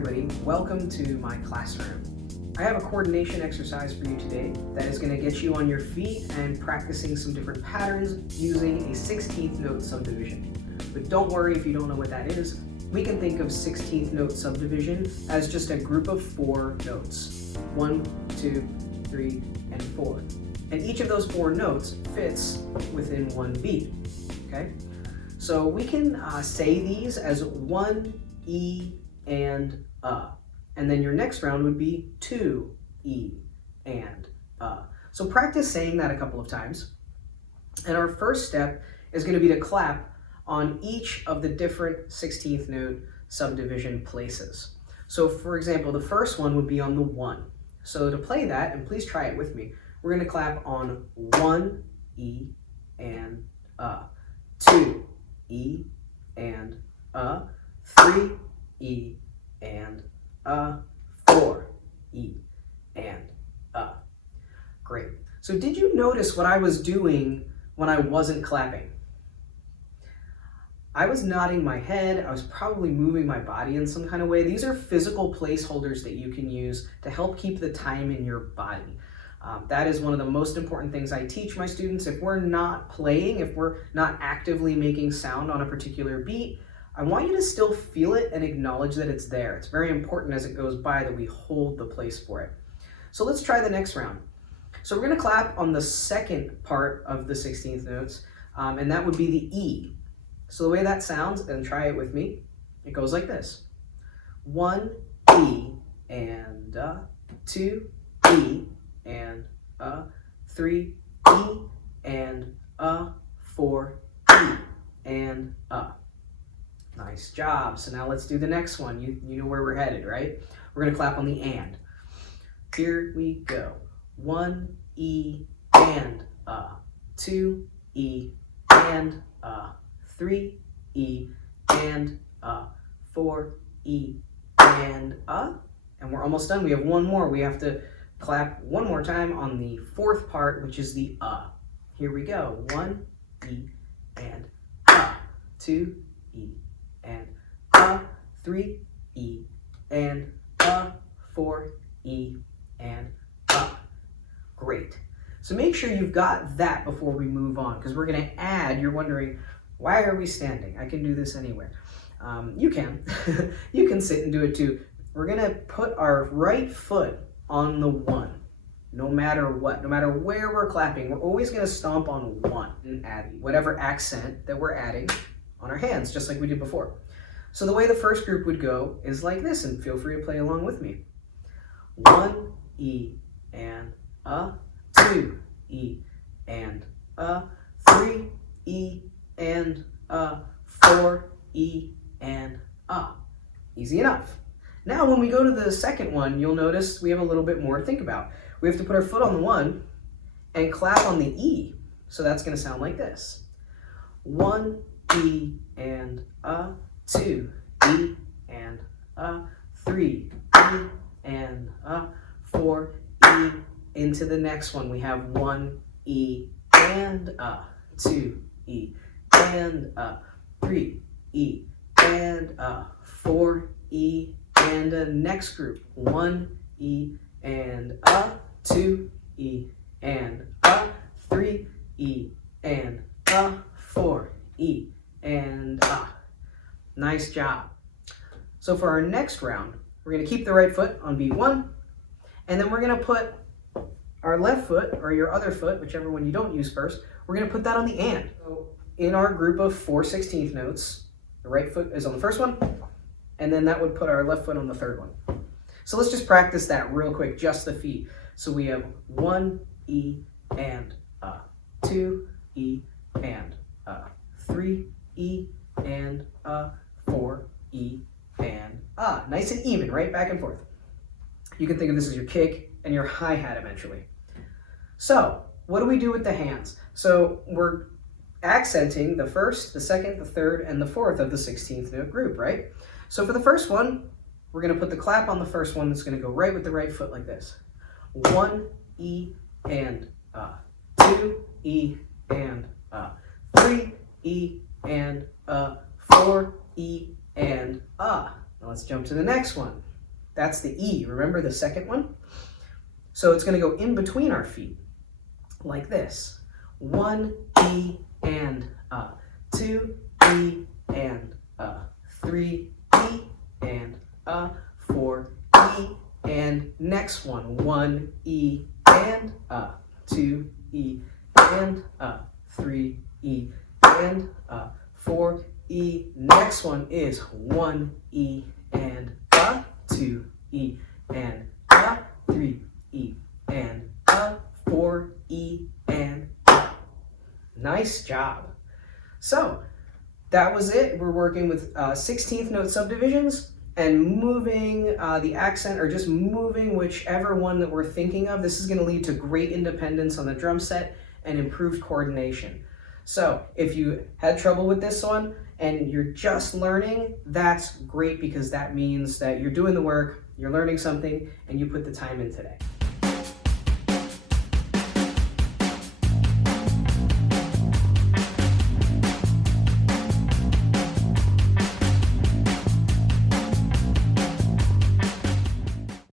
everybody, welcome to my classroom. I have a coordination exercise for you today that is going to get you on your feet and practicing some different patterns using a 16th note subdivision. But don't worry if you don't know what that is. We can think of 16th note subdivision as just a group of 4 notes. 1, 2, 3, and 4. And each of those 4 notes fits within one beat. Okay? So we can say these as 1, E, and and then your next round would be 2, E, and So practice saying that a couple of times. And our first step is going to be to clap on each of the different 16th note subdivision places. So for example, the first one would be on the 1. So to play that, and please try it with me, we're going to clap on 1, E, and 2, E, and 3, E, and 4, E, and Great. So did you notice what I was doing when I wasn't clapping? I was nodding my head. I was probably moving my body in some kind of way. These are physical placeholders that you can use to help keep the time in your body. That is one of the most important things I teach my students. If we're not playing, if we're not actively making sound on a particular beat, I want you to still feel it and acknowledge that it's there. It's very important as it goes by that we hold the place for it. So let's try the next round. So we're going to clap on the second part of the 16th notes, and that would be the E. So the way that sounds, and try it with me, it goes like this. 1, E, and 2, E, and 3, E, and 4, E, and Nice job. So now let's do the next one. You know where we're headed, right? We're going to clap on the and. Here we go. 1, E, and 2, E, and 3, E, and 4, E, and we're almost done. We have one more. We have to clap one more time on the fourth part, which is the Here we go. 1, E, and 2, E, and 3, E, and 4, E, and Great. So make sure you've got that before we move on, because we're going to add. You're wondering, why are we standing? I can do this anywhere. You can. You can sit and do it too. We're going to put our right foot on the 1, no matter what, no matter where we're clapping. We're always going to stomp on 1 and add whatever accent that we're adding on our hands, just like we did before. So the way the first group would go is like this, and feel free to play along with me. 1, E, and 2, E, and 3, E, and 4, E, and Easy enough. Now when we go to the second one, you'll notice we have a little bit more to think about. We have to put our foot on the 1 and clap on the E. So that's going to sound like this. 1, E, and 2, E, and 3, E, and 4, E. Into the next one, we have 1, E, and 2, E, and 3, E, and 4, E, and next group, 1, E, and 2, E, and 3, E, and 4, E, and Nice job. So for our next round, we're going to keep the right foot on B1, and then we're going to put our left foot, or your other foot, whichever one you don't use first, we're going to put that on the and. So in our group of 4 16th notes, the right foot is on the first one, and then that would put our left foot on the third one. So let's just practice that real quick, just the feet. So we have 1, E, and 2, E, and 3, E, and 4, E, and Nice and even, right? Back and forth. You can think of this as your kick and your hi-hat eventually. So what do we do with the hands? So we're accenting the first, the second, the third, and the fourth of the 16th note group, right? So for the first one, we're going to put the clap on the first one. That's going to go right with the right foot like this. 1, E, and 2, E, and 3, E, and 4, E, and Now let's jump to the next one. That's the E. Remember the second one? So it's going to go in between our feet, like this. 1 E and 2 E and 3 E and 4 E and next one. 1 E and 2 E and 3 E and 4 E. Next one is 1 E and 2 E and 3 E and 4 E and Nice job. So that was it. We're working with 16th note subdivisions and moving the accent, or just moving whichever one that we're thinking of. This is going to lead to great independence on the drum set and improved coordination. So if you had trouble with this one and you're just learning, that's great, because that means that you're doing the work, you're learning something, and you put the time in today.